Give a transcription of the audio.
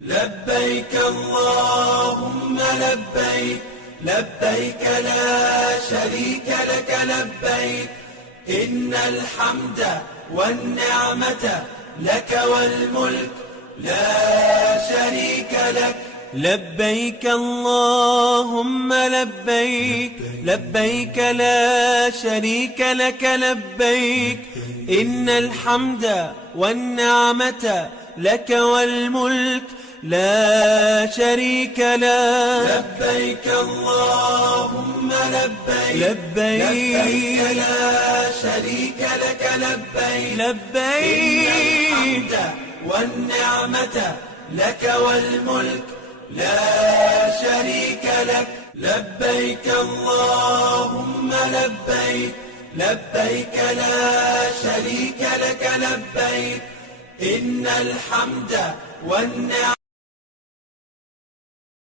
لبيك اللهم لبيك، لبيك لا شريك لك لبيك، إن الحمد والنعمة لك والملك لا شريك لك. لبيك اللهم لبيك، لبيك لا شريك لك لبيك، إن الحمد والنعمة لك والملك لا شريك لك. لبيك اللهم لبيك، لبيك لا شريك لك لبيك، لبيك إن الحمد والنعمة لك والملك لا شريك لك. لبيك اللهم لبيك، لبيك لا شريك لك لبيك، إن الحمد والنعمة